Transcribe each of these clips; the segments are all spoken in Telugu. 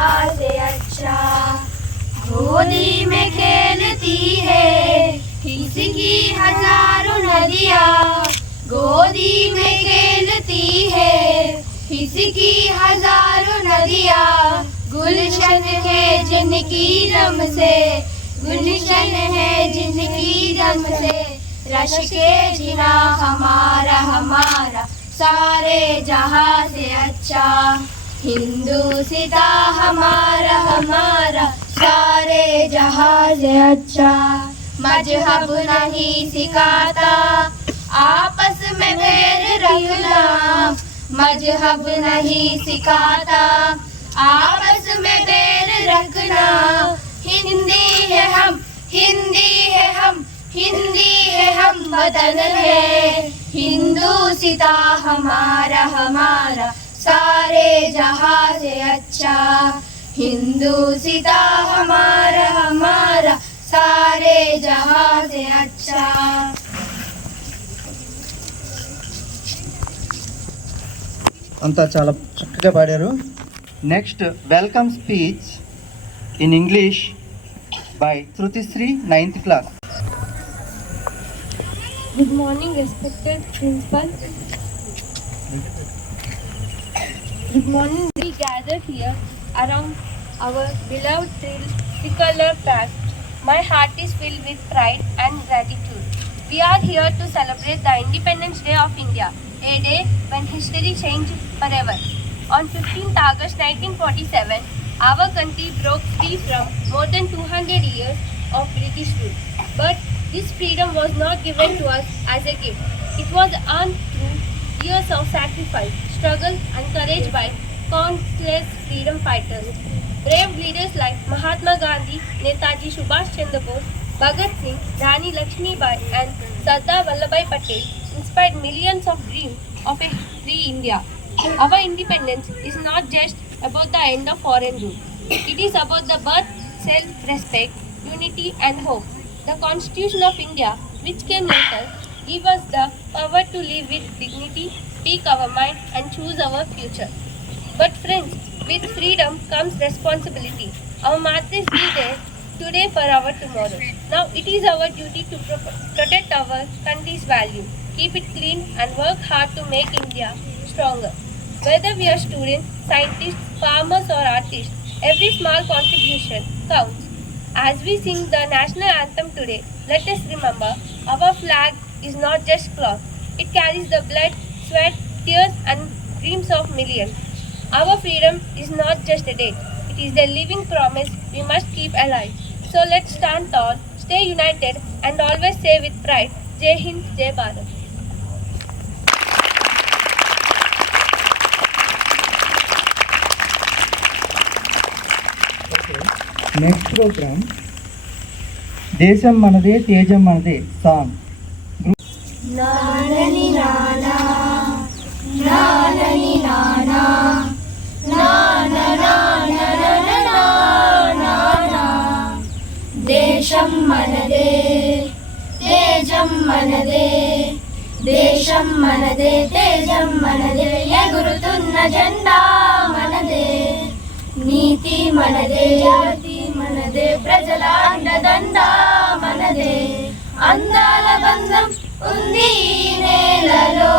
जहाँ से अच्छा। गोदी में खेलती है इसकी हजारों नदियाँ, गोदी में खेलती है इसकी हजारों नदियाँ। गुलशन है जिनकी रम से, गुलशन है जिनकी रम से, रश के जिना हमारा हमारा सारे जहाँ से अच्छा। हिंदुस्ता हमारा हमारा सारे जहाँ से अच्छा। मजहब नहीं सिखाता आपस में बैर रखना, मजहब नहीं सिखाता आपस में बैर रखना। हिंदी है हम, हिंदी है हम, हिंदी है हम, वतन है हिंदुस्ता हमारा हमारा सारे जहाँ से अच्छा। हिंदुस्ता हमारा हमारा सारे जहाँ से अच्छा। అంతా చాలా చక్కగా పాడారు. Next welcome speech in English by Shrutishree 9th class. Good morning, respected principal. Good morning. We gather here around our beloved tricolor flag. My heart is filled with pride and gratitude. We are here to celebrate the Independence Day of India, a day when history changed forever. On 15th August 1947, our country broke free from more than 200 years of British rule. But this freedom was not given to us as a gift. It was earned through years of sacrifice, struggle and courage by countless freedom fighters. Brave leaders like Mahatma Gandhi, Netaji Subhash Chandra Bose, Bhagat Singh, Rani Lakshmibai and Sardar Vallabhbhai Patel inspired millions of dreams of a free India. Our independence is not just about the end of foreign rule. It is about the birth, self-respect, unity and hope. The Constitution of India, which came later, gives us the power to live with dignity, speak our mind and choose our future. But friends, with freedom comes responsibility. Our mother is there today for our tomorrow. Now it is our duty to protect our country's value, keep it clean and work hard to make India stronger. Whether we are students, scientists, farmers or artists, every small contribution counts. As we sing the national anthem today, let us remember our flag is not just cloth. It carries the blood, sweat, tears and dreams of millions. Our freedom is not just a date. It is a living promise we must keep alive. So let's stand tall, stay united and always say with pride, Jai Hind, Jai Bharat. Next program దేశం మనదే తేజం మనదే సాంగ్. నానని నానా నానని నానా నానా నానా దేశం మనదే తేజం మనదే, దేశం మనదే తేజం మనదే, ఎగురుతున్న జెండా మనదే, నీతి మనదే జాతి మనదే, ప్రజల అండదండ మనదే. అందాల బంధం ఉంది నేలలో,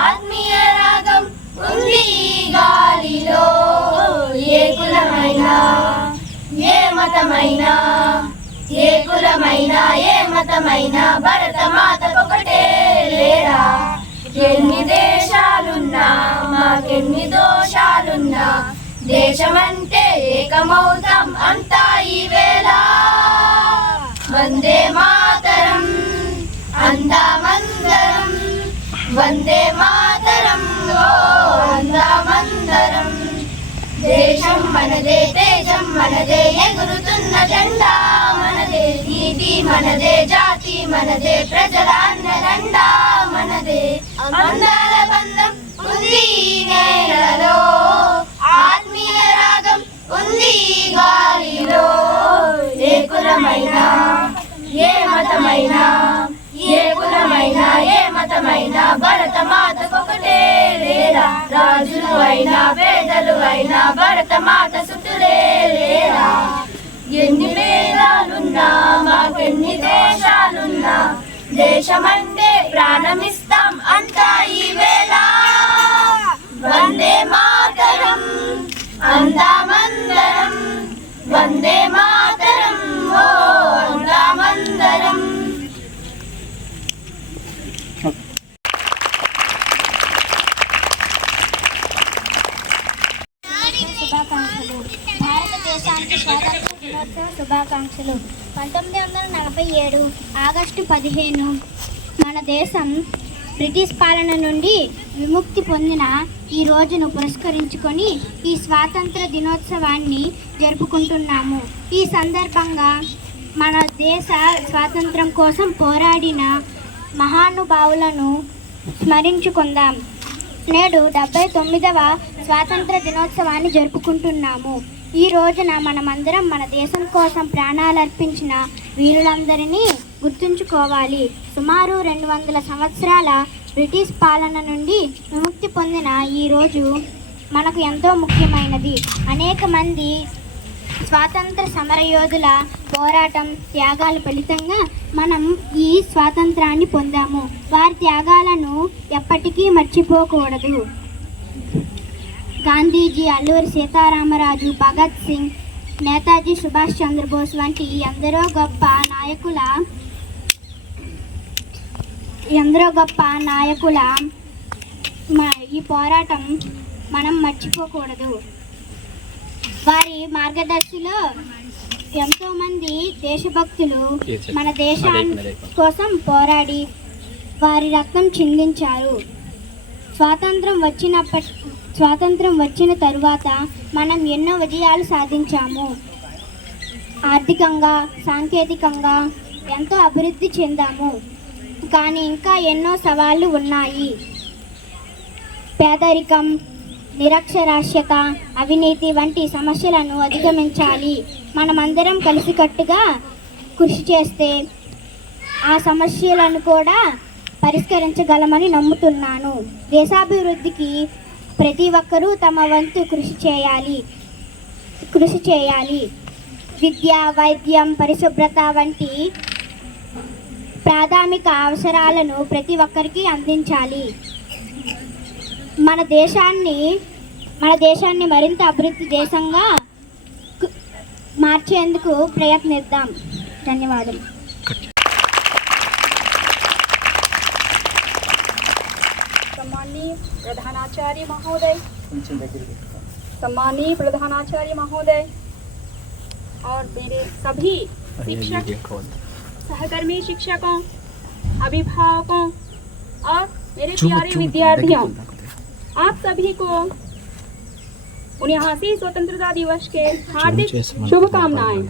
ఆత్మీయ రాగం ఉంది గాలిలో. ఏ కులమైనా ఏ మతమైనా, ఏ కులమైనా ఏ మతమైనా, భరత మాతకొకటే లేరా. ఎన్ని దేశాలున్నా మాకెన్ని దోషాలున్నా, దేశమంటే ఏకమౌతం అంతా ఈ వేళ. వందే మాతరం అందామందరం, వందే మాతరం ఓ అందామందరం. దేశం మనదే తేజం మనదే, ఎగురుతున్న జెండా మనదే, నీతి మనదే జాతి మనదే, ప్రజల అన్నదండ మనదే. అందాల బంధం ఉంది నేలలో, ఆత్మీయ రాగం ఉంది గాలిలో. ఏ కులమైనా ఏ మతమైనా, ఏ కులమైనా ఏ మతమైనా, భరత మాతకొకటే లేరా. రాజులు అయినా పేదలు అయినా భరతమాత సుతులే లేరా. ఎన్ని భేదాలున్నా మాకెన్ని దేశాలున్నా దేశమంటే ప్రాణమిస్తాం అంతా ఈ వేళ. వందే మాతరం అందామందరం, వందే మాతరం ఓ అందామందరం. శుభాకాంక్షలు. భారతదేశానికి స్వాతంత్ర దినోత్సవ శుభాకాంక్షలు. 1947 ఆగస్టు 15 మన దేశం బ్రిటిష్ పాలన నుండి విముక్తి పొందిన ఈ రోజును పురస్కరించుకొని ఈ స్వాతంత్ర దినోత్సవాన్ని జరుపుకుంటున్నాము. ఈ సందర్భంగా మన దేశ స్వాతంత్రం కోసం పోరాడిన మహానుభావులను స్మరించుకుందాం. నేడు 79వ స్వాతంత్ర దినోత్సవాన్ని జరుపుకుంటున్నాము. ఈ రోజున మనమందరం మన దేశం కోసం ప్రాణాలర్పించిన వీరులందరినీ గుర్తుంచుకోవాలి. సుమారు 200 సంవత్సరాల బ్రిటిష్ పాలన నుండి విముక్తి పొందిన ఈ రోజు మనకు ఎంతో ముఖ్యమైనది. అనేక మంది స్వాతంత్ర సమరయోధుల పోరాటం త్యాగాల ఫలితంగా మనం ఈ స్వాతంత్రాన్ని పొందాము. వారి త్యాగాలను ఎప్పటికీ మర్చిపోకూడదు. గాంధీజీ, అల్లూరి సీతారామరాజు, భగత్ సింగ్, నేతాజీ సుభాష్ చంద్రబోస్ వంటి ఎందరో గొప్ప నాయకుల ఈ పోరాటం మనం మర్చిపోకూడదు. వారి మార్గదర్శిలో ఎంతోమంది దేశభక్తులు మన దేశాన్ని కోసం పోరాడి వారి రక్తం చిందించారు. స్వాతంత్రం వచ్చిన తరువాత మనం ఎన్నో విజయాలు సాధించాము. ఆర్థికంగా, సాంకేతికంగా ఎంతో అభివృద్ధి చెందాము. కానీ ఇంకా ఎన్నో సవాళ్లు ఉన్నాయి. పేదరికం, నిరక్షరాస్యత, అవినీతి వంటి సమస్యలను అధిగమించాలి. మనమందరం కలిసికట్టుగా కృషి చేస్తే ఆ సమస్యలను కూడా పరిష్కరించగలమని నమ్ముతున్నాను. దేశాభివృద్ధికి ప్రతి ఒక్కరూ తమ వంతు కృషి చేయాలి. విద్య, వైద్యం, పరిశుభ్రత వంటి ప్రాథమిక అవసరాలను ప్రతి ఒక్కరికి అందించాలి. మన దేశాన్ని మరింత అభివృద్ధి దేశంగా మార్చేందుకు ప్రయత్నిద్దాం. ధన్యవాదాలు. सम्माननीय प्रधानाचार्य महोदय, सम्माननीय प्रधानाचार्य महोदय और मेरे सभी शिक्षक, सहकर्मी शिक्षकों, अभिभावकों और मेरे प्यारे विद्यार्थियों, आप सभी को 79वीं स्वतंत्रता दिवस के हार्दिक शुभकामनाएं।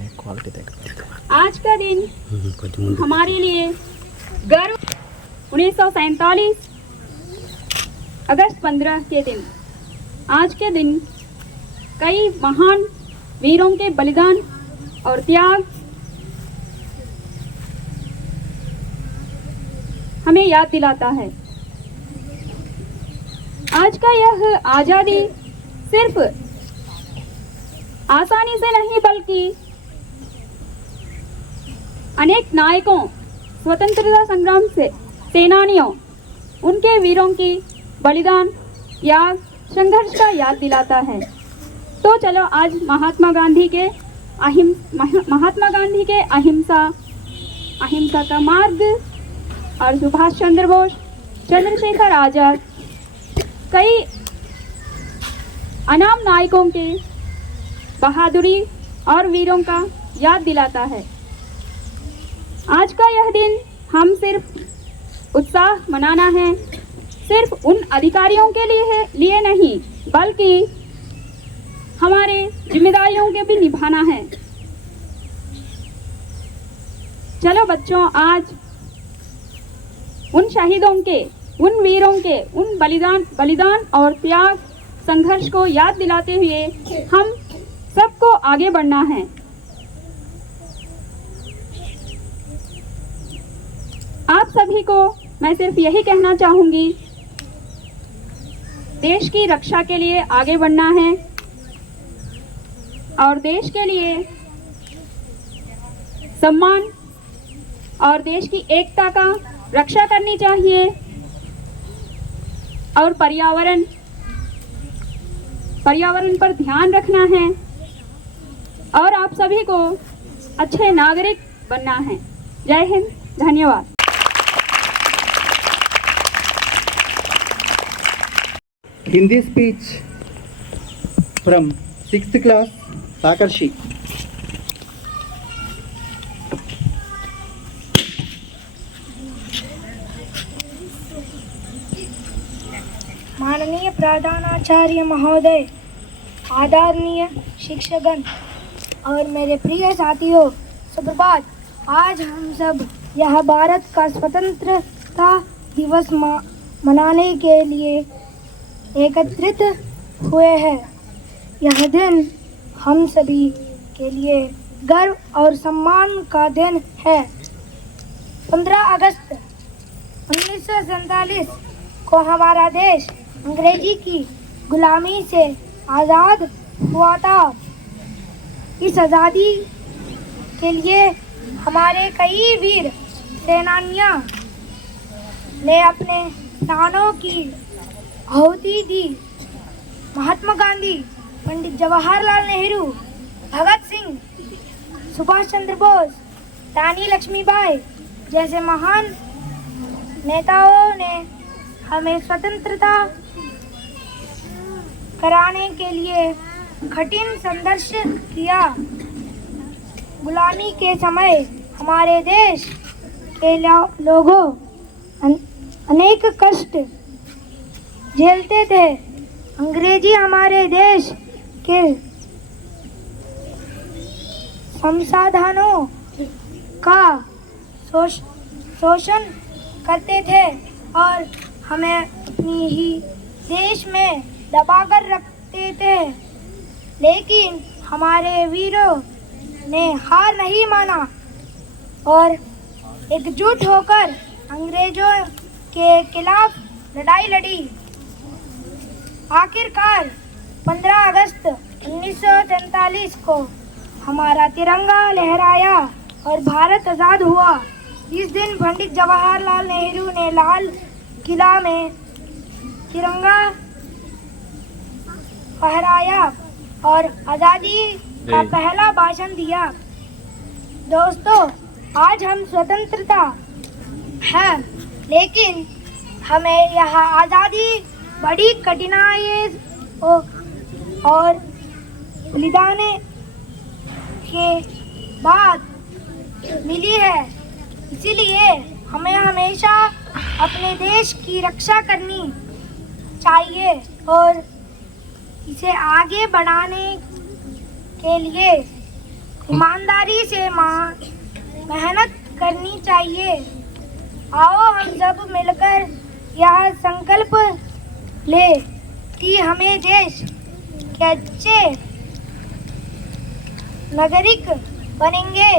आज का दिन हमारे लिए गर्व 1947 अगस्त 15 के दिन, आज के दिन कई महान वीरों के बलिदान और त्याग हमें याद दिलाता है। आज का यह आज़ादी सिर्फ आसानी से नहीं बल्कि अनेक नायकों, स्वतंत्रता संग्राम से सेनानियों, उनके वीरों की बलिदान, त्याग, संघर्ष का याद दिलाता है। तो चलो आज महात्मा गांधी के अहिंसा का मार्ग और सुभाष चंद्र बोस, चंद्रशेखर आजाद, कई अनाम नायकों के बहादुरी और वीरों का याद दिलाता है। आज का यह दिन हम सिर्फ उत्साह मनाना है, सिर्फ उन अधिकारियों के लिए नहीं बल्कि हमारे जिम्मेदारियों के भी निभाना है। चलो बच्चों, आज उन शहीदों के, उन वीरों के, उन बलिदान और त्याग, संघर्ष को याद दिलाते हुए हम सबको आगे बढ़ना है। आप सभी को मैं सिर्फ यही कहना चाहूँगी, देश की रक्षा के लिए आगे बढ़ना है और देश के लिए सम्मान और देश की एकता का रक्षा करनी चाहिए और पर्यावरण पर ध्यान रखना है और आप सभी को अच्छे नागरिक बनना है। जय हिंद, धन्यवाद। Hindi speech from 6th class, Sakarshi. माननीय प्रधानाचार्य महोदय, आदरणीय शिक्षकगण और मेरे प्रिय साथियों, सुप्रभात। आज हम सब यह भारत का स्वतंत्रता दिवस मनाने के लिए एकत्रित हुए हैं। यह दिन हम सभी के लिए गर्व और सम्मान का दिन है। 15 अगस्त 1947 को हमारा देश अंग्रेजी की गुलामी से आज़ाद हुआ था। इस आज़ादी के लिए हमारे कई वीर सेनानियों ने अपने प्राणों की आहुति दी। महात्मा गांधी, पंडित जवाहरलाल नेहरू, भगत सिंह, सुभाष चंद्र बोस, रानी लक्ष्मीबाई जैसे महान नेताओं ने हमें स्वतंत्रता कराने के लिए कठिन संघर्ष किया। गुलामी के समय हमारे देश के लोगों अनेक कष्ट झेलते थे। अंग्रेजी हमारे देश के संसाधनों का शोषण करते थे और हमें अपनी ही देश में दबाकर रखते थे, लेकिन हमारे वीरों ने हार नहीं माना और एकजुट होकर अंग्रेजों के खिलाफ लड़ाई लड़ी। आखिरकार 15 अगस्त 1947 को हमारा तिरंगा लहराया और भारत आज़ाद हुआ। इस दिन पंडित जवाहरलाल नेहरू ने लाल किला में तिरंगा फहराया और आज़ादी का पहला भाषण दिया। दोस्तों, आज हम स्वतंत्रता है, लेकिन हमें यह आज़ादी बड़ी कठिनाइयों और बलिदान के बाद मिली है। इसीलिए हमें हमेशा अपने देश की रक्षा करनी चाहिए और इसे आगे बढ़ाने के लिए ईमानदारी से मेहनत करनी चाहिए। आओ हम सब मिलकर यह संकल्प ले कि हमें देश के अच्छे नागरिक बनेंगे,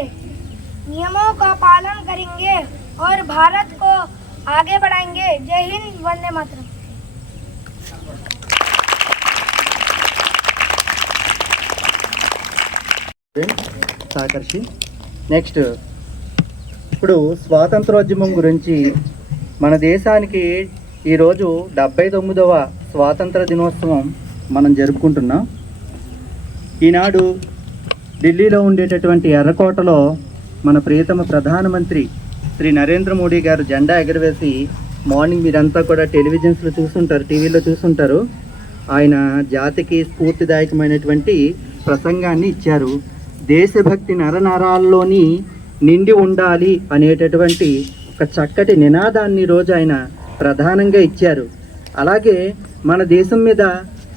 नियमों का पालन करेंगे और भारत को आगे बढ़ाएंगे। जय हिंद, वंदे मातरम। సాకర్షి. నెక్స్ట్ ఇప్పుడు స్వాతంత్రోద్యమం గురించి మన దేశానికి ఈరోజు 79వ స్వాతంత్ర దినోత్సవం మనం జరుపుకుంటున్నాం. ఈనాడు ఢిల్లీలో ఉండేటటువంటి ఎర్రకోటలో మన ప్రియతమ ప్రధానమంత్రి శ్రీ నరేంద్ర మోడీ గారు జెండా ఎగరవేసి మార్నింగ్ మీరంతా కూడా టెలివిజన్స్లో చూస్తుంటారు, టీవీలో చూస్తుంటారు. ఆయన జాతికి స్ఫూర్తిదాయకమైనటువంటి ప్రసంగాన్ని ఇచ్చారు. దేశభక్తి నరనరాల్లోని నిండి ఉండాలి అనేటటువంటి ఒక చక్కటి నినాదాన్ని ఈరోజు ఆయన ప్రధానంగా ఇచ్చారు. అలాగే మన దేశం మీద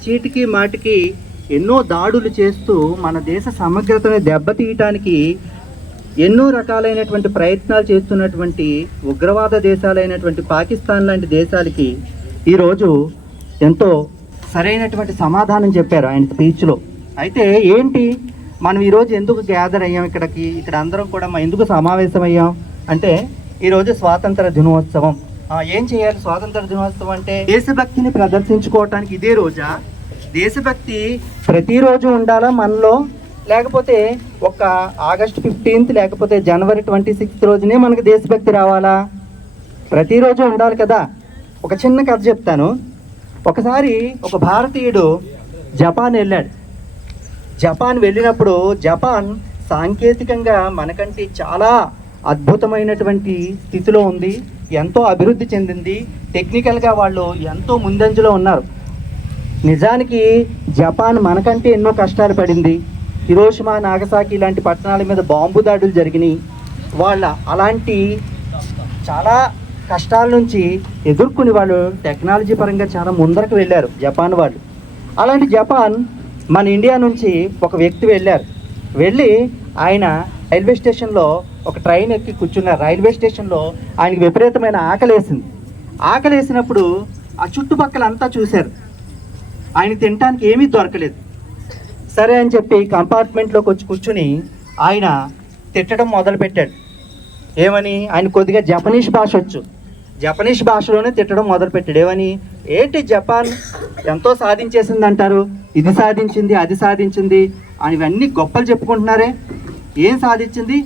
చీటికి మాటికి ఎన్నో దాడులు చేస్తూ మన దేశ సమగ్రతను దెబ్బతీయటానికి ఎన్నో రకాలైనటువంటి ప్రయత్నాలు చేస్తున్నటువంటి ఉగ్రవాద దేశాలైనటువంటి పాకిస్తాన్ లాంటి దేశాలకి ఈరోజు ఎంతో సరైనటువంటి సమాధానం చెప్పారు ఆయన స్పీచ్లో. అయితే ఏంటి మనం ఈరోజు ఎందుకు గ్యాదర్ అయ్యాం ఇక్కడ అందరం కూడా ఎందుకు సమావేశమయ్యాం అంటే ఈరోజు స్వాతంత్ర దినోత్సవం. ఏం చేయాలి స్వాతంత్ర దినోత్సవం అంటే? దేశభక్తిని ప్రదర్శించుకోవటానికి ఇదే రోజా? దేశభక్తి ప్రతిరోజు ఉండాలా మనలో? లేకపోతే ఒక ఆగస్ట్ 15th లేకపోతే జనవరి 26th రోజునే మనకు దేశభక్తి రావాలా? ప్రతిరోజు ఉండాలి కదా. ఒక చిన్న కథ చెప్తాను. ఒకసారి ఒక భారతీయుడు జపాన్ వెళ్ళాడు. జపాన్ వెళ్ళినప్పుడు జపాన్ సాంకేతికంగా మనకంటే చాలా అద్భుతమైనటువంటి స్థితిలో ఉంది, ఎంతో అభివృద్ధి చెందింది, టెక్నికల్గా వాళ్ళు ఎంతో ముందంజలో ఉన్నారు. నిజానికి జపాన్ మనకంటే ఎన్నో కష్టాలు పడింది. హిరోషిమా, నాగసాకి ఇలాంటి పట్టణాల మీద బాంబు దాడులు జరిగినాయి. వాళ్ళ అలాంటి చాలా కష్టాల నుంచి ఎదుర్కొని వాళ్ళు టెక్నాలజీ పరంగా చాలా ముందరకు వెళ్ళారు జపాన్ వాళ్ళు. అలాంటి జపాన్ మన ఇండియా నుంచి ఒక వ్యక్తి వెళ్ళి ఆయన రైల్వే స్టేషన్లో ఒక ట్రైన్ ఎక్కి కూర్చున్నారు. రైల్వే స్టేషన్లో ఆయనకి విపరీతమైన ఆకలేసింది. ఆకలేసినప్పుడు ఆ చుట్టుపక్కల అంతా చూశారు. ఆయన తినడానికి ఏమీ దొరకలేదు. సరే అని చెప్పి కంపార్ట్మెంట్లోకి వచ్చి కూర్చుని ఆయన తిట్టడం మొదలుపెట్టాడు. ఏమని? ఆయన కొద్దిగా జపనీస్ భాష వచ్చు. జపనీస్ భాషలోనే తిట్టడం మొదలుపెట్టాడు. ఏమని? ఏంటి జపాన్ ఎంతో సాధించేసింది అంటారు, ఇది సాధించింది, అది సాధించింది అని ఇవన్నీ గొప్పలు చెప్పుకుంటున్నారే, ఏం సాధించింది?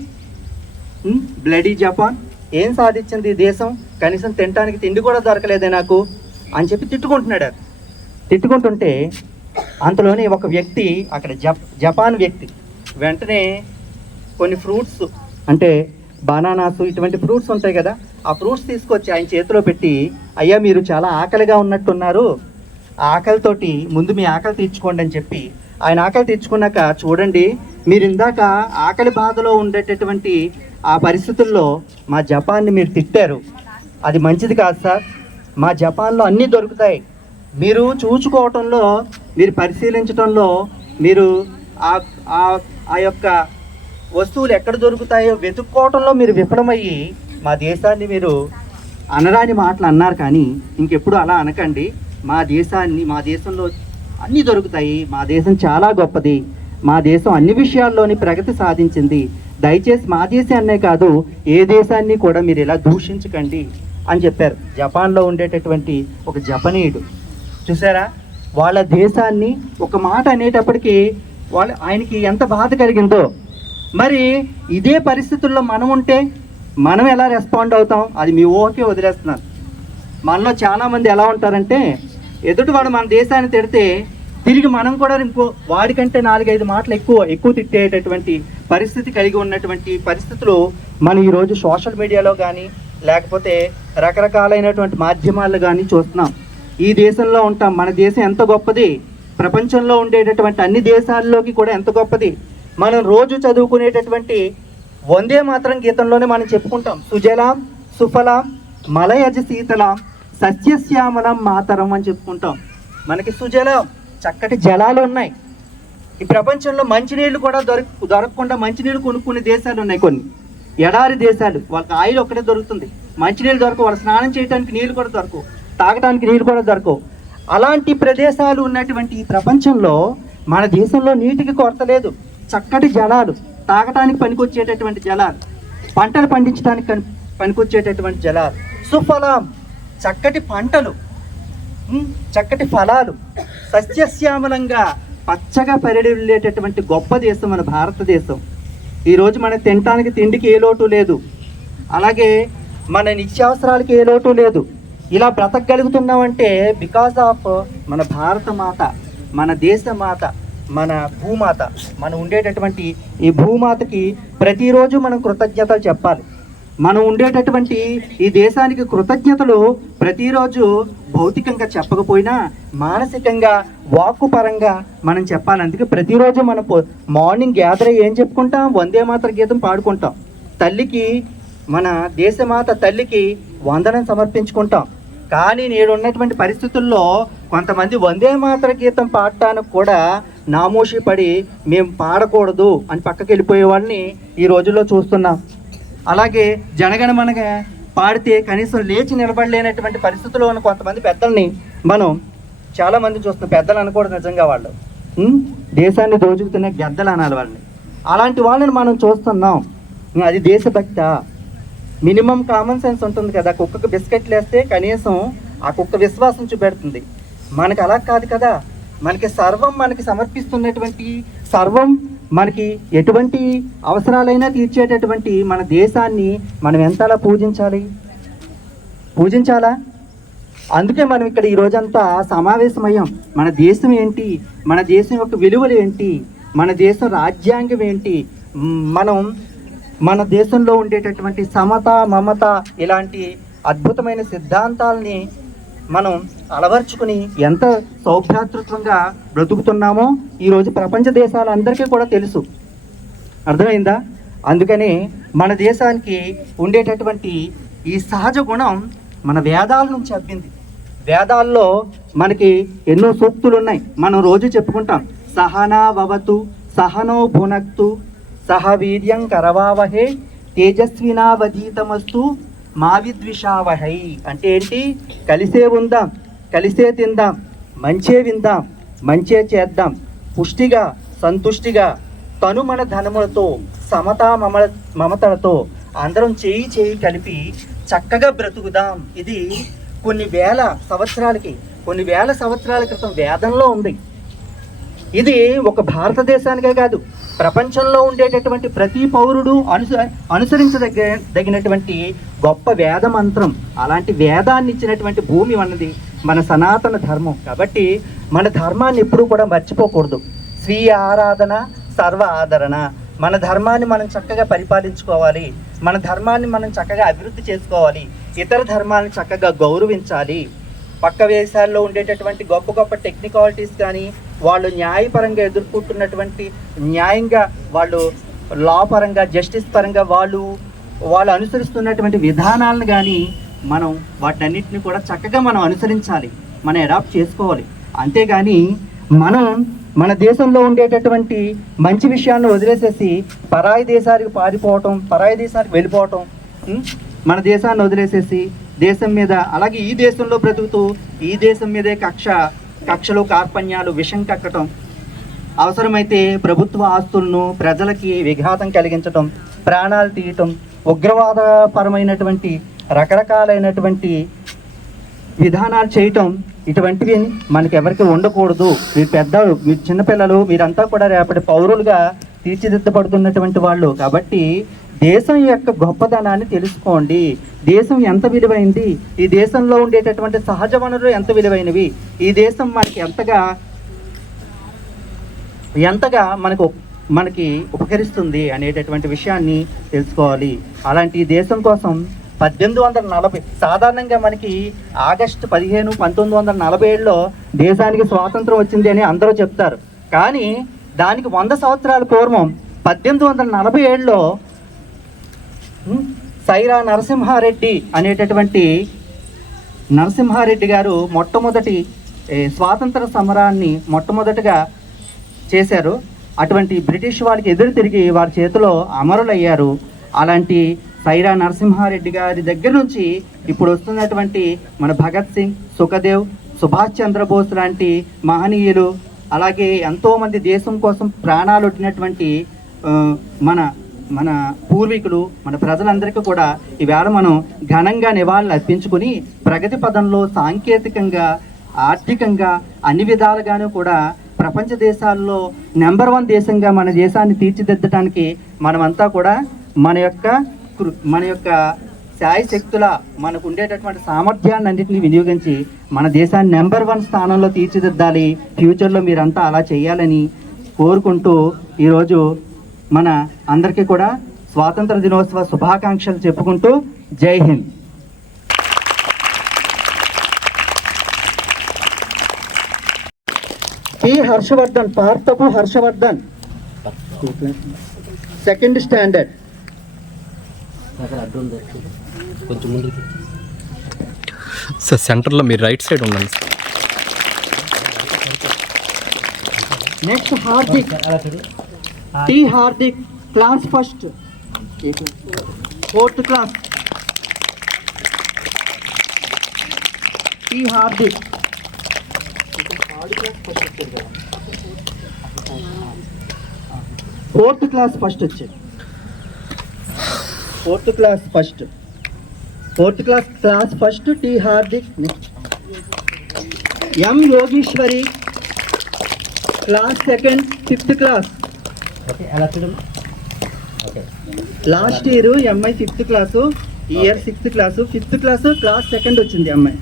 బ్లడీ జపాన్ ఏం సాధించింది దేశం? కనీసం తినడానికి తిండి కూడా దొరకలేదే నాకు అని చెప్పి తిట్టుకుంటున్నాడు. తిట్టుకుంటుంటే అంతలోనే ఒక వ్యక్తి అక్కడ జపాన్ వ్యక్తి వెంటనే కొన్ని ఫ్రూట్స్ అంటే బనానాస్ ఇటువంటి ఫ్రూట్స్ ఉంటాయి కదా, ఆ ఫ్రూట్స్ తీసుకొచ్చి ఆయన చేతిలో పెట్టి, అయ్యా మీరు చాలా ఆకలిగా ఉన్నట్టున్నారు, ఆ ఆకలితోటి ముందు మీ ఆకలి తీర్చుకోండి అని చెప్పి ఆయన ఆకలి తీర్చుకున్నాక, చూడండి మీరు ఇందాక ఆకలి బాధలో ఉండేటటువంటి ఆ పరిస్థితుల్లో మా జపాన్ని మీరు తిట్టారు, అది మంచిది కాదు సార్. మా జపాన్లో అన్నీ దొరుకుతాయి, మీరు చూసుకోవటంలో, మీరు పరిశీలించడంలో, మీరు ఆ యొక్క వస్తువులు ఎక్కడ దొరుకుతాయో వెతుక్కోవటంలో మీరు విఫలమయ్యి మా దేశాన్ని మీరు అనరాని మాటలు అన్నారు. కానీ ఇంకెప్పుడు అలా అనకండి. మా దేశంలో అన్నీ దొరుకుతాయి, మా దేశం చాలా గొప్పది, మా దేశం అన్ని విషయాల్లోని ప్రగతి సాధించింది, దయచేసి మా దేశాన్నే కాదు ఏ దేశాన్ని కూడా మీరు ఇలా దూషించకండి అని చెప్పారు. జపాన్లో ఉండేటటువంటి ఒక జపనీయుడు చూసారా, వాళ్ళ దేశాన్ని ఒక మాట అనేటప్పటికీ ఆయనకి ఎంత బాధ కలిగిందో. మరి ఇదే పరిస్థితుల్లో మనం ఉంటే మనం ఎలా రెస్పాండ్ అవుతాం? అది మీ ఊహకే వదిలేస్తున్నాను. మనలో చాలామంది ఎలా ఉంటారంటే, ఎదుటివాడు మన దేశాన్ని తిడితే తిరిగి మనం కూడా ఇంకో వాడికంటే 4-5 మాటలు ఎక్కువ తిట్టేటటువంటి పరిస్థితి కలిగి ఉన్నటువంటి పరిస్థితులు మనం ఈరోజు సోషల్ మీడియాలో కానీ లేకపోతే రకరకాలైనటువంటి మాధ్యమాల్లో కానీ చూస్తున్నాం. ఈ దేశంలో ఉంటాం, మన దేశం ఎంత గొప్పది, ప్రపంచంలో ఉండేటటువంటి అన్ని దేశాల్లోకి కూడా ఎంత గొప్పది. మనం రోజు చదువుకునేటటువంటి వందే మాతరం గీతంలోనే మనం చెప్పుకుంటాం, సుజలాం సుఫలాం మలయజ శీతలాం సస్యశ్యామలం మాతరం అని చెప్పుకుంటాం. మనకి సుజలం చక్కటి జలాలు ఉన్నాయి. ఈ ప్రపంచంలో మంచినీళ్ళు కూడా దొరకకుండా మంచినీళ్ళు కొనుక్కునే దేశాలు ఉన్నాయి. కొన్ని ఎడారి దేశాలు, వాళ్ళకి ఆయిల్ ఒక్కటే దొరుకుతుంది, మంచినీళ్ళు దొరకవు, వాళ్ళు స్నానం చేయడానికి నీళ్ళు కూడా దొరకవు, తాగడానికి నీళ్ళు కూడా దొరకవు. అలాంటి ప్రదేశాలు ఉన్నటువంటి ఈ ప్రపంచంలో మన దేశంలో నీటికి కొరత లేదు. చక్కటి జలాలు, తాగటానికి పనికొచ్చేటటువంటి జలాలు, పంటలు పండించడానికి పనికొచ్చేటటువంటి జలాలు, సుఫలాం చక్కటి పంటలు, చక్కటి ఫలాలు, సస్యశ్యామలంగా పచ్చగా పరిడేటటువంటి గొప్ప దేశం మన భారతదేశం. ఈరోజు మన తినటానికి తిండికి ఏ లోటు లేదు, అలాగే మన నిత్యావసరాలకి ఏ లోటు లేదు. ఇలా బ్రతకగలుగుతున్నామంటే బికాస్ ఆఫ్ మన భారత మాత, మన దేశ మాత, మన భూమాత. మనం ఉండేటటువంటి ఈ భూమాతకి ప్రతిరోజు మనం కృతజ్ఞతలు చెప్పాలి. మనం ఉండేటటువంటి ఈ దేశానికి కృతజ్ఞతలు ప్రతిరోజు భౌతికంగా చెప్పకపోయినా మానసికంగా, వాక్కు పరంగా మనం చెప్పాలి. అందుకే ప్రతిరోజు మనం మార్నింగ్ గ్యాదర్ అయ్యి ఏం చెప్పుకుంటాం? వందే మాతర గీతం పాడుకుంటాం. తల్లికి, మన దేశమాత తల్లికి వందనం సమర్పించుకుంటాం. కానీ నేడు ఉన్నటువంటి పరిస్థితుల్లో కొంతమంది వందే మాతర గీతం పాడటానికి కూడా నామోషి పడి మేము పాడకూడదు అని పక్కకి వెళ్ళిపోయే వాళ్ళని ఈ రోజుల్లో చూస్తున్నాం. అలాగే జనగణమనగా పాడితే కనీసం లేచి నిలబడలేనటువంటి పరిస్థితుల్లో ఉన్న కొంతమంది పెద్దల్ని మనం చాలామంది చూస్తున్నాం. పెద్దలు అనకూడదు నిజంగా, వాళ్ళు దేశాన్ని దోచుకుతున్న గెద్దలు అనాలి వాళ్ళని. అలాంటి వాళ్ళని మనం చూస్తున్నాం. అది దేశభక్త? మినిమం కామన్ సెన్స్ ఉంటుంది కదా. కుక్కకు బిస్కెట్లు వేస్తే కనీసం ఆ కుక్క విశ్వాసం చూపెడుతుంది. మనకి అలా కాదు కదా. మనకి సర్వం మనకి సమర్పిస్తున్నటువంటి, సర్వం మనకి ఎటువంటి అవసరాలైనా తీర్చేటటువంటి మన దేశాన్ని మనం ఎంతలా పూజించాలా? అందుకే మనం ఇక్కడ ఈ రోజంతా సమావేశమయ్యాం. మన దేశం ఏంటి, మన దేశం యొక్క విలువలు ఏంటి, మన దేశం రాజ్యాంగం ఏంటి, మన దేశంలో ఉండేటటువంటి సమత, మమత ఇలాంటి అద్భుతమైన సిద్ధాంతాలని మనం అలవర్చుకుని ఎంత సౌభ్రాతృత్వంగా బ్రతుకుతున్నామో ఈరోజు ప్రపంచ దేశాలందరికీ కూడా తెలుసు. అర్థమైందా? అందుకని మన దేశానికి ఉండేటటువంటి ఈ సహజ గుణం మన వేదాల నుంచి అబ్బింది. వేదాల్లో మనకి ఎన్నో సూక్తులు ఉన్నాయి, మనం రోజు చెప్పుకుంటాం. సహనా భవతు సహనో భునక్తు సహ వీర్యం కరవావహే తేజస్వినావధీతమస్తు మా విద్విషావహై. అంటే ఏంటి? కలిసే ఉందాం, కలిసే తిందాం, మంచే విందాం, మంచే చేద్దాం, పుష్టిగా సంతుష్టిగా తను మన ధనములతో సమతా మమతలతో అందరం చేయి కలిపి చక్కగా బ్రతుకుదాం. ఇది కొన్ని వేల సంవత్సరాల క్రితం వేదంలో ఉంది. ఇది ఒక భారతదేశానికే కాదు, ప్రపంచంలో ఉండేటటువంటి ప్రతి పౌరుడు అనుసరించదగినటువంటి గొప్ప వేద మంత్రం. అలాంటి వేదాన్ని ఇచ్చినటువంటి భూమి అన్నది మన సనాతన ధర్మం. కాబట్టి మన ధర్మాన్ని ఎప్పుడూ కూడా మర్చిపోకూడదు. స్వీయ ఆరాధన సర్వ ఆదరణ. మన ధర్మాన్ని మనం చక్కగా పరిపాలించుకోవాలి, మన ధర్మాన్ని మనం చక్కగా అభివృద్ధి చేసుకోవాలి, ఇతర ధర్మాలను చక్కగా గౌరవించాలి. పక్క దేశాల్లో ఉండేటటువంటి గొప్ప గొప్ప టెక్నికాలిటీస్ కానీ, వాళ్ళు న్యాయపరంగా ఎదుర్కొంటున్నటువంటి, న్యాయంగా వాళ్ళు లా పరంగా, జస్టిస్ పరంగా వాళ్ళు అనుసరిస్తున్నటువంటి విధానాలను కానీ మనం వాటన్నిటిని కూడా చక్కగా మనం అనుసరించాలి, మనం అడాప్ట్ చేసుకోవాలి. అంతేగాని మన దేశంలో ఉండేటటువంటి మంచి విషయాన్ని వదిలేసేసి పరాయి దేశానికి పారిపోవటం, పరాయి దేశానికి వెళ్ళిపోవటం, మన దేశాన్ని వదిలేసేసి దేశం మీద, అలాగే ఈ దేశంలో బ్రతుకుతూ ఈ దేశం మీదే కక్షలు కార్పణ్యాలు విషం కక్కటం, అవసరమైతే ప్రభుత్వ ఆస్తులను ప్రజలకి విఘాతం కలిగించటం, ప్రాణాలు తీయటం, ఉగ్రవాదపరమైనటువంటి రకరకాలైనటువంటి విధానాలు చేయటం, ఇటువంటివి మనకి ఎవరికి ఉండకూడదు. మీరు పెద్దలు, మీరు చిన్నపిల్లలు, మీరంతా కూడా రేపటి పౌరులుగా తీర్చిదిద్దబడుతున్నటువంటి వాళ్ళు. కాబట్టి దేశం యొక్క గొప్పదనాన్ని తెలుసుకోండి. దేశం ఎంత విలువైంది, ఈ దేశంలో ఉండేటటువంటి సహజ వనరులు ఎంత విలువైనవి, ఈ దేశం మనకి ఎంతగా మనకి ఉపకరిస్తుంది అనేటటువంటి విషయాన్ని తెలుసుకోవాలి. అలాంటి దేశం కోసం 1840 సాధారణంగా మనకి ఆగస్టు 15, 1947లో దేశానికి స్వాతంత్రం వచ్చింది అని అందరూ చెప్తారు. కానీ దానికి 100 సంవత్సరాల పూర్వం 1847లో సైరా నరసింహారెడ్డి అనేటటువంటి నరసింహారెడ్డి గారు మొట్టమొదటి స్వాతంత్ర సమరాన్ని మొట్టమొదటిగా చేశారు. అటువంటి బ్రిటిష్ వాళ్ళకి ఎదురు తిరిగి వారి చేతిలో అమరులయ్యారు. అలాంటి సైరా నరసింహారెడ్డి గారి దగ్గర నుంచి ఇప్పుడు వస్తున్నటువంటి మన భగత్ సింగ్, సుఖదేవ్, సుభాష్ చంద్రబోస్ లాంటి మహనీయులు, అలాగే ఎంతోమంది దేశం కోసం ప్రాణాలు వదిలినటువంటి మన పూర్వీకులు, మన ప్రజలందరికీ కూడా ఈవేళ మనం ఘనంగా నివాళులు అర్పించుకుని ప్రగతి పదంలో సాంకేతికంగా, ఆర్థికంగా అన్ని విధాలుగాను కూడా ప్రపంచ దేశాల్లో నెంబర్ 1 దేశంగా మన దేశాన్ని తీర్చిదిద్దడానికి మనమంతా కూడా మన యొక్క శాయశక్తుల మనకు ఉండేటటువంటి సామర్థ్యాన్ని అన్నింటినీ వినియోగించి మన దేశాన్ని నెంబర్ 1 స్థానంలో తీర్చిదిద్దాలి. ఫ్యూచర్లో మీరంతా అలా చేయాలని కోరుకుంటూ ఈరోజు మన అందరికీ కూడా స్వాతంత్ర దినోత్సవ శుభాకాంక్షలు చెప్పుకుంటూ జై హింద్. P Harshavardhan, Parthapu Harshavardhan, 2nd standard. కొంచెం ముందు సార్, సెంటర్లో మీరు రైట్ సైడ్ ఉండండి. Next Hardik, T Hardik, class first, 4th class. T Hardik 4th class first వచ్చాడు. 4th class first. 4th class class first T Hardik. M Yogeshwari class second 5th class. Okay అలా చూడమ్మా. Okay last year MI 5th class, ఈ year 6th class, 5th class class second వచ్చింది అమ్మాయి.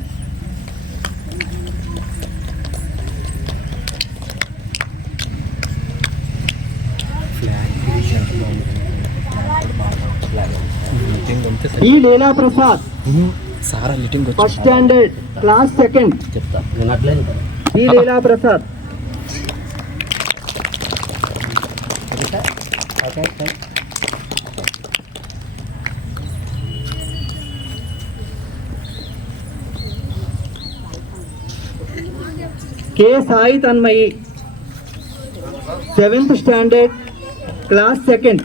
ఈ లీలా ప్రసాద్ సారా meeting first standard class second. చెప్తా నేను అట్లే ఈ Leela Prasad. Okay sir. K Sai Tanmayi 7th standard class second.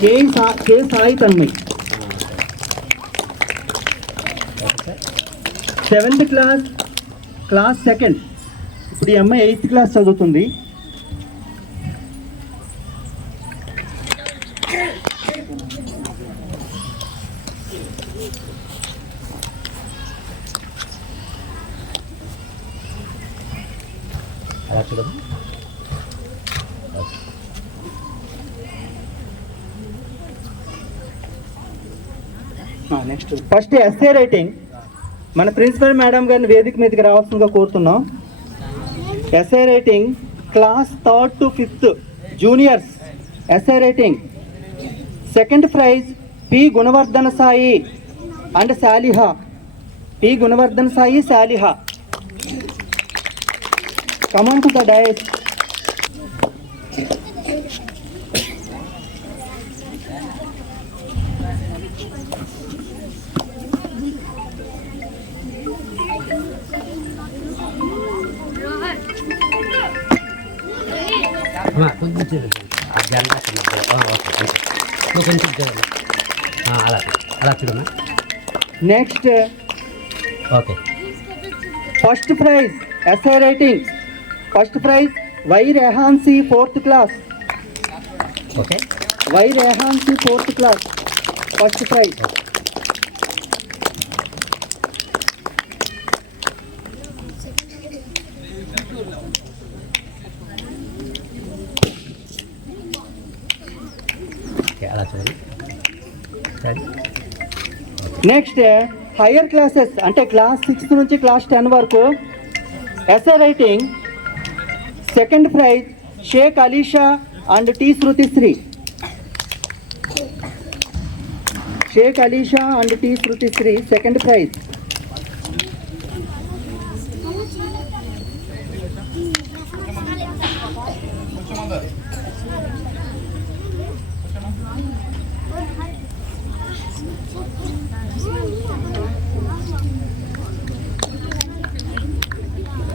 K Sai Tanmayi 7th class class second. ఇప్పుడు ఈ అమ్మాయి 8th క్లాస్ చదువుతుంది. అలా చూడమ్మా. Next first SA writing. మన ప్రిన్సిపల్ మేడం గారిని వేదిక మీదకి రావాల్సిందిగా కోరుతున్నాం. SA writing class 3rd to 5th juniors. SA writing second prize P Gunavardhana Sai and Saliha. P Gunavardhana Sai, Saliha. Come on to the dais. అమ్మా కొంచెం చూడండి. ఆ జెండా ఓకే అంతే. నువ్వు కొంచెం చూడండి. అలా అలా చూడమ్మా. Next okay first prize SI writing. First prize Y Rehansi 4th class. Okay Y Rehansi 4th class first prize. Okay అలా చూడండి. సరే నెక్స్ట్ హయ్యర్ క్లాసెస్ అంటే క్లాస్ 6 నుంచి క్లాస్ 10 వరకు SI writing second prize Sheikh Alisha and T Shrutishree. Sheikh Alisha and T Shrutishree second prize.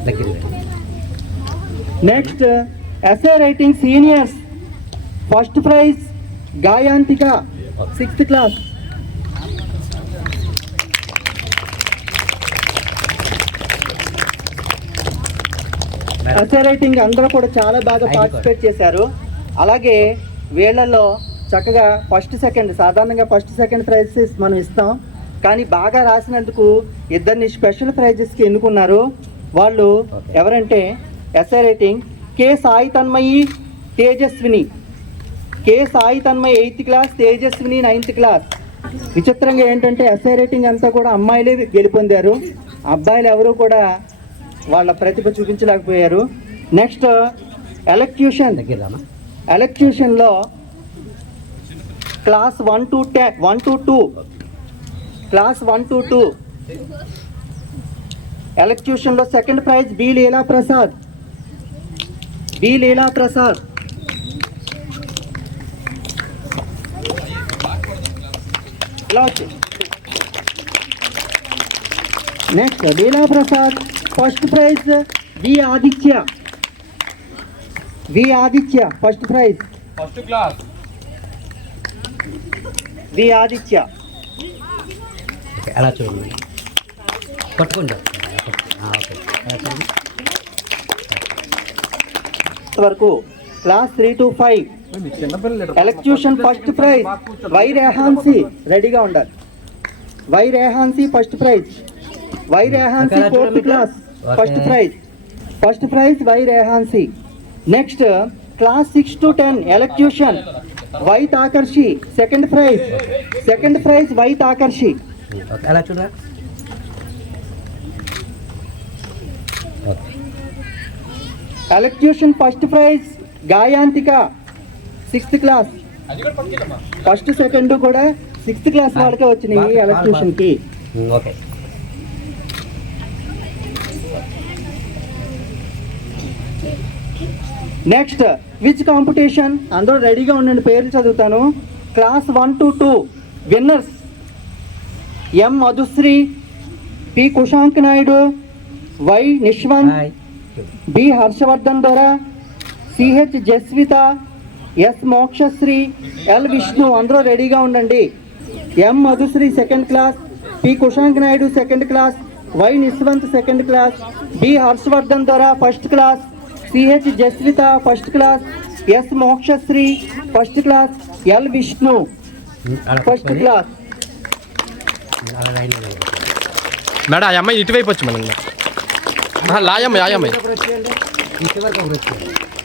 దగ్గర next SI writing seniors first prize Gayanthika 6th class. SI writing అందరూ కూడా చాలా బాగా పార్టిసిపేట్ చేశారు. అలాగే వీళ్ళల్లో చక్కగా ఫస్ట్ సెకండ్, సాధారణంగా ఫస్ట్ సెకండ్ ప్రైజెస్ మనం ఇస్తాం, కానీ బాగా రాసినందుకు ఇద్దరిని స్పెషల్ ప్రైజెస్కి ఎన్నుకున్నారు. వాళ్ళు ఎవరంటే SI writing K Sai Tanmayi, Tejaswini. K Sai Tanmayi 8th class, Tejaswini 9th class. విచిత్రంగా ఏంటంటే ఎస్ఐ రైటింగ్ అంతా కూడా అమ్మాయిలే గెలుపొందారు, అబ్బాయిలు ఎవరు కూడా వాళ్ళ ప్రతిభ చూపించలేకపోయారు. Next elocution. దగ్గర ఎలక్యూషన్లో class 1 to 10, 1 to 2, class 1 to 2 ఎలక్యూషన్లో second prize B Leela Prasad. B Leela Prasad. ఇలా వచ్చి next Leela Prasad first prize V Aditya. V Aditya first prize, first class. V Aditya. Okay అలా చూడండి. పట్టుకోండి. ఓకే అలా చూడండి. వరకు class 3 to 5 elocution first prize Y Rehansi, రెడీగా ఉండాలి. Y Rehansi first prize. Y Rehansi 4th class first prize. First prize Y Rehansi. Next class 6 to 10 elocution Y Takarshi second prize. Second prize Y Takarshi. అలా చూడరా. Elocution first prize Gayanthika 6th class. First second కూడా 6th క్లాస్ వాళ్ళకే వచ్చినాయి ఎలక్ట్యూషన్ కి. ఓకే. నెక్స్ట్ విచ్ కాంపిటీషన్, అందరూ రెడీగా ఉండండి, పేర్లు చదువుతాను. Class 1 to 2 winners M Madhushree, P Kushank Naidu, Y Nishwanth, B Harshavardhan Dora, CH Jaswitha, S Mokshashree, L Vishnu. అందరూ రెడీగా ఉండండి. M Madhushree second class, P Kushank Naidu second class, Y Nishwanth second class, B Harshavardhan Dora first class, CH Jaswitha first class, S Mokshashree first class, L Vishnu first class. Madam ఆ అమ్మాయి ఇటువైపు వచ్చి మేడం. లాయమ్మ ఆయమ్మాయి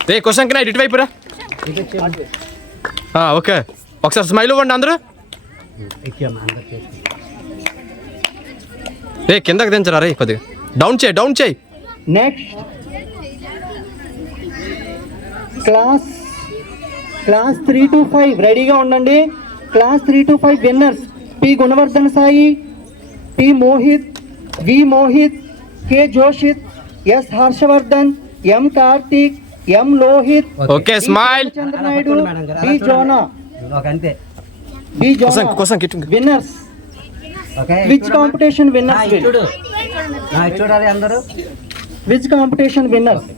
రే క్వశ్చన్ కి ఇటువైపు రా. ఓకే ఒకసారి స్మైల్ ఇవ్వండి అందరూ. రే కిందకి దించరా రే, కొద్దిగా డౌన్ చేయి, డౌన్ చేయి. నెక్స్ట్ క్లాస్ 3 to 5 రెడీగా ఉండండి. Class 3 to 5 winners P Gunavardhan Sai, P Mohit, V Mohit, K Joshith, S Harshavardhan, M Karthik, M Lohith. Okay smile. Chandranaidu, B Jona. అంతే. B Jona winners. Which competition winners? చూడాలి అందరూ. Which competition winners?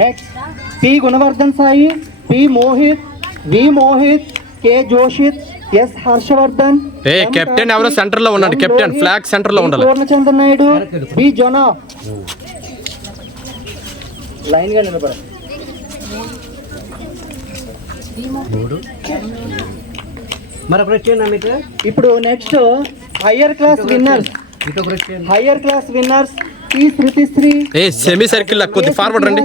Next P Gunavardhan Sai, P Mohit, V Mohit, K Joshith, S Harshavardhan. ఏ కెప్టెన్ ఎవరో సెంటర్ లో ఉన్నాడు, కెప్టెన్ ఫ్లాగ్ సెంటర్ లో ఉండాలి. పూర్ణచంద్ర నాయుడు, బి జోనా. లైన్ గా నిలబడాలి. ఇప్పుడు next higher class winners. Higher class winners T Shruthishree, a semi circle కొద్ది ఫార్వర్డ్ రండి.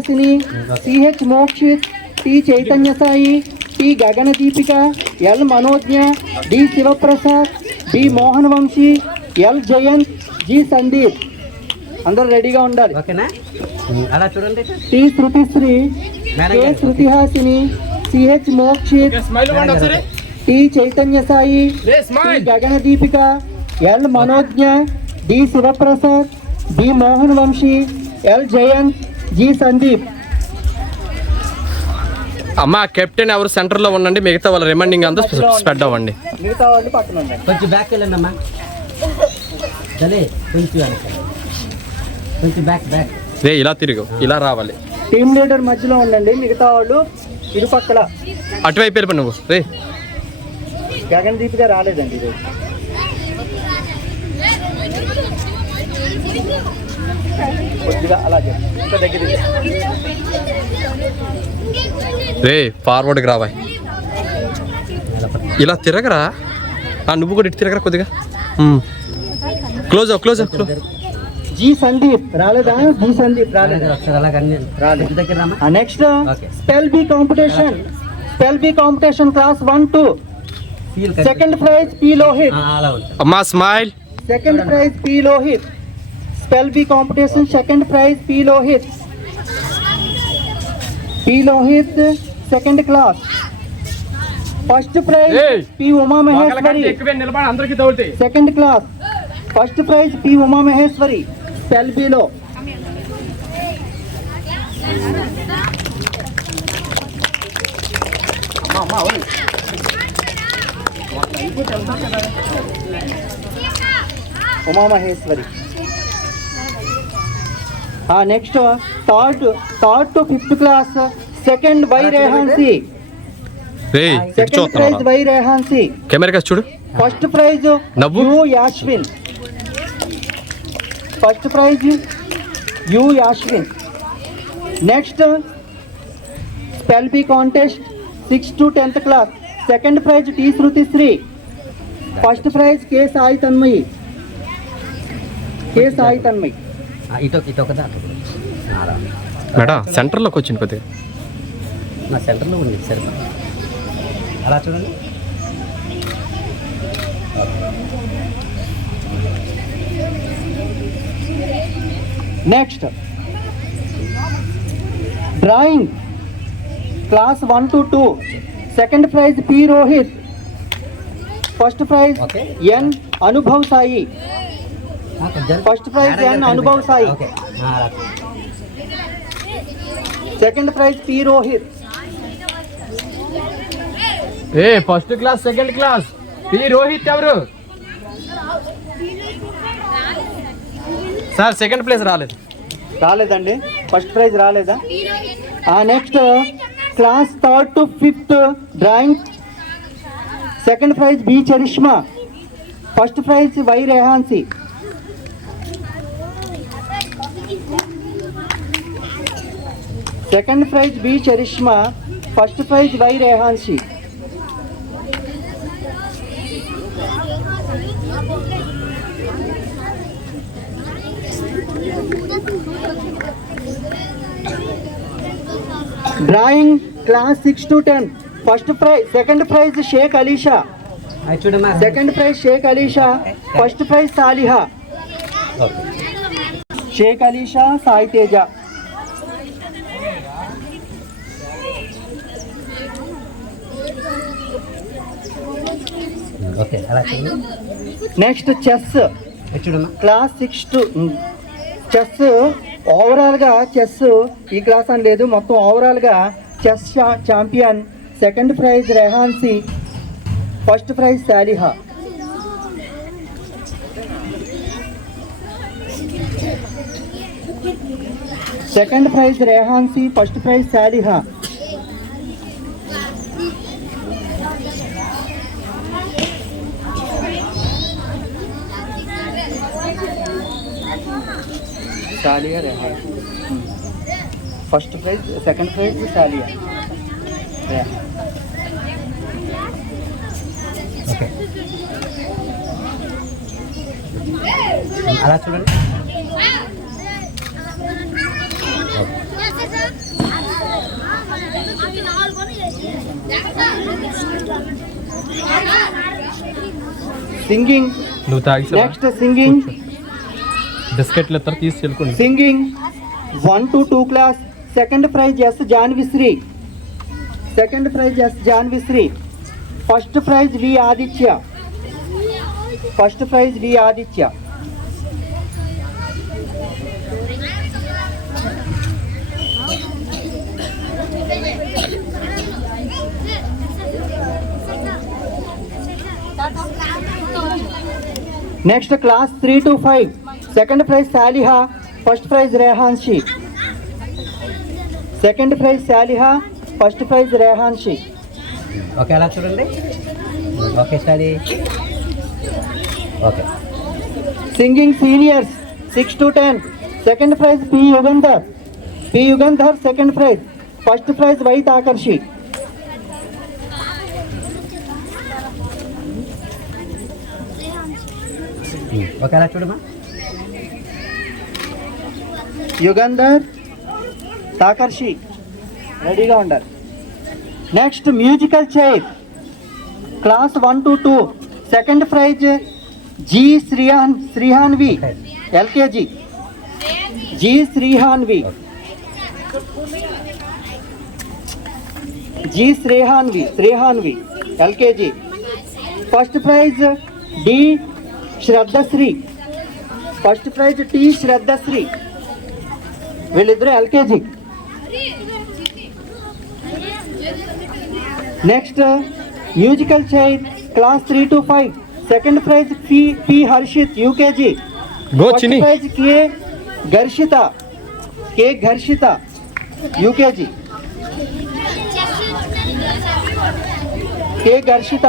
CH Mokshith, T Chaitanya Sai, T Gagana Deepika, L Manogna, D Shivaprasad, B Mohan Vamshi, L Jayanth, G Sandeep. అందరూ రెడీగా ఉండాలి. అలా చూడండి. T Shruthishree, K Shruthihasini, CH Mokshith, T Chaitanya Sai, T Gagana Deepika, L Manogna, D Shivaprasad, B Mohan Vamshi, L Jayanth, G Sandeep. అమ్మా కెప్టెన్ ఎవరు సెంటర్ లో ఉండండి, మిగతా వాళ్ళ రిమైండింగ్ అంతా స్ప్రెడ్ అవ్వండి. మిగతా వాళ్ళు పక్కన ఉండండి. కొంచెం బ్యాక్ వెళ్ళండి అమ్మా. కొంచెం బ్యాక్ బ్యాక్. రే ఇలా తిరుగు, ఇలా రావాలి. టీమ్ లీడర్ మధ్యలో ఉండండి, మిగతా వాళ్ళు ఇరుపక్కల. అటువైపు వెళ్ళిపో నువ్వు. రే గగన్ దీపిగా రాలేదండి ఈరోజు. కొద్దిగా అలాగే ఇంకా దగ్గర. రే ఫార్వర్డ్కి రావా, ఇలా తిరగరా. నువ్వు కూడా ఇటు తిరగరా కొద్దిగా. క్లోజ్ అవ్, క్లోజ్ అవ్, క్లోజ్. జీ సందీప్ రాలేదా? జీ సందీప్ రాలేదు. Next spell bee competition. Spell bee competition class 1 to 2 second prize P Lohith. అమ్మా smile. Second prize P Lohith. Spell bee competition second prize P Lohith. P Lohith second class. First prize P Uma Maheshwari second class. First prize P Uma Maheshwari spell బిలో. Uma Maheshwari. Next third to 5th class second Y Rehansi. రే second prize Y Rehansi. Camera చూడు. ఫస్ట్ ప్రైజ్ నవ్వు. You Yashwin. First prize U Yashwin. Next spell bee contest 6th to 10th class. Second prize T Shruthishree. First prize K Sai Tanmayi. K Sai Tanmayi. ఇటు ఒకదా మేడం సెంటర్లోకి వచ్చింది కొద్దిగా. నా సెంటర్లో ఉంది సరే అలా చూడండి. Next drawing class 1 to 2. Second prize P Rohith. First prize N Anubhav Sai. First prize N Anubhav Sai. Second prize P Rohith. ఏ first class second class P Rohith ఎవరు సార్? సెకండ్ ప్లేస్ రాలేదండి. ఫస్ట్ ప్రైజ్ రాలేదా? Next class 3rd to 5th drawing. Second prize B Charishma. First prize Y Rehansi. Second prize B Charishma. First prize Y Rehansi. Drawing class 6 to 10. First prize second prize Sheikh Alisha. చూడమ్మా. Second prize Sheikh Alisha. First prize Saliha. Shaik Alisha Sai Teja. Okay అలా చూడండి. నెక్స్ట్ చెస్ చూడమ్మా. Class 6 to chess. ఓవరాల్గా చెస్ ఈ క్లాస్ అని లేదు, మొత్తం ఓవరాల్గా chess champion. Second prize Rehansi. First prize Saliha. Second prize Rehansi. First prize Saliha. Saliya Rehan. First prize second prize Saliya. Okay అలా చూడండి. సింగింగ్. నువ్వు తాగి నెక్స్ట్ సింగింగ్. బిస్కెట్లు ఎత్తారు తీసుకెళ్ళుకోండి. Singing 1 to 2 class. Second prize S Janvishree. Second prize S Janvishree. First prize V Aditya. First prize V Aditya. Next class 3 to 5. Second prize Saliha. First prize Rehanshi. Second prize Saliha. First prize Rehanshi. Okay అలా చూడండి. Okay study. Okay singing seniors 6 to 10. Second prize P Yugandhar. P Yugandhar second prize. First prize Y తాకర్షి. ఓకే అలా చూడమ్మా. యుగంధర్ తాకర్షి రెడీగా ఉండాలి. Next musical chair class 1 to 2. Second prize G Shrihanvi LKG. G Shrihanvi. G Shrihanvi LKG. First prize D Shraddhashri. First prize T Shraddhashri. వీళ్ళిద్దరు LKG. Next musical chair class 3 to 5. Second prize P Harshith UKG. First prize K Gharshitha UKG. K Gharshitha.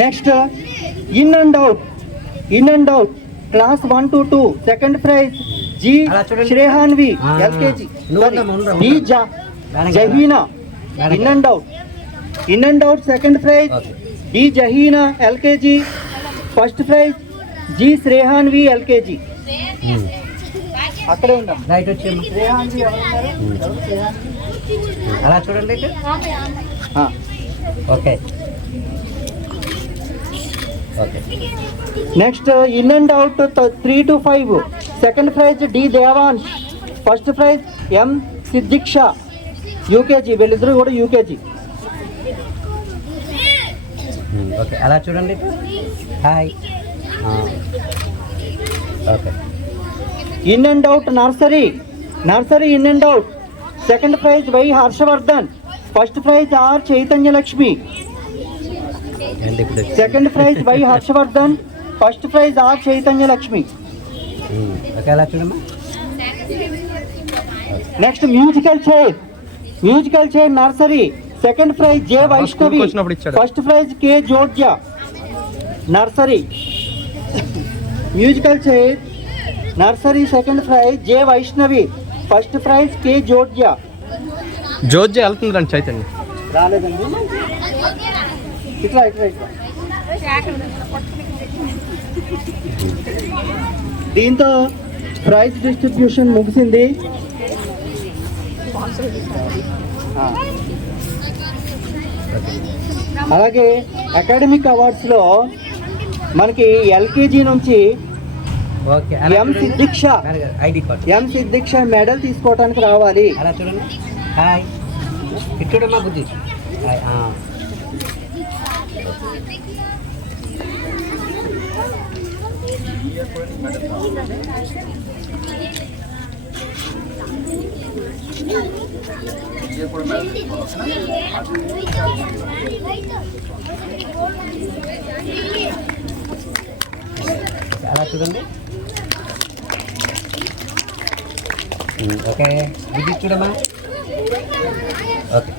Next in and out class 1 to 2 second prize G Shrehanvi LKG. D Jaheena in and out second prize D Jaheena LKG. First prize G Shrehanvi LKG. అక్కడే ఉంటాం. రైట్ వచ్చేమ్మా. శ్రేహాన్వి అలా చూడండి. Okay okay. Next in and out 3 to 5 second prize D Devansh. First prize M Siddiksha UKG. వీళ్ళిద్దరూ కూడా యూకేజీ. ఓకే అలా చూడండి. Hi. Okay. In and out nursery in and out second prize Y Harshavardhan. First prize R Chaitanyalakshmi. Second prize Y Harshavardhan. First prize R Chaitanyalakshmi. Okay అలా చూడమ్మా. Next musical chair nursery second prize J Vaishnavi. First prize K జోర్జియా nursery. Musical chair nursery second prize J Vaishnavi. First prize K Georgia వెళ్తుందండి చైతన్య. రాలేదండి. ఇట్లా. దీంతో ప్రైజ్ డిస్ట్రిబ్యూషన్ ముగిసింది. అలాగే అకాడమిక్ అవార్డ్స్లో మనకి ఎల్కేజీ నుంచి ఓకే ఎం సిద్దిక్ష మెడల్ తీసుకోవడానికి రావాలి. అలా చూడండి. హాయ్. ఇటు చూడమ్మా బుద్ధి. హాయ్. అలా చూడండి. ఓకే ఇది చూడమ్మా. ఓకే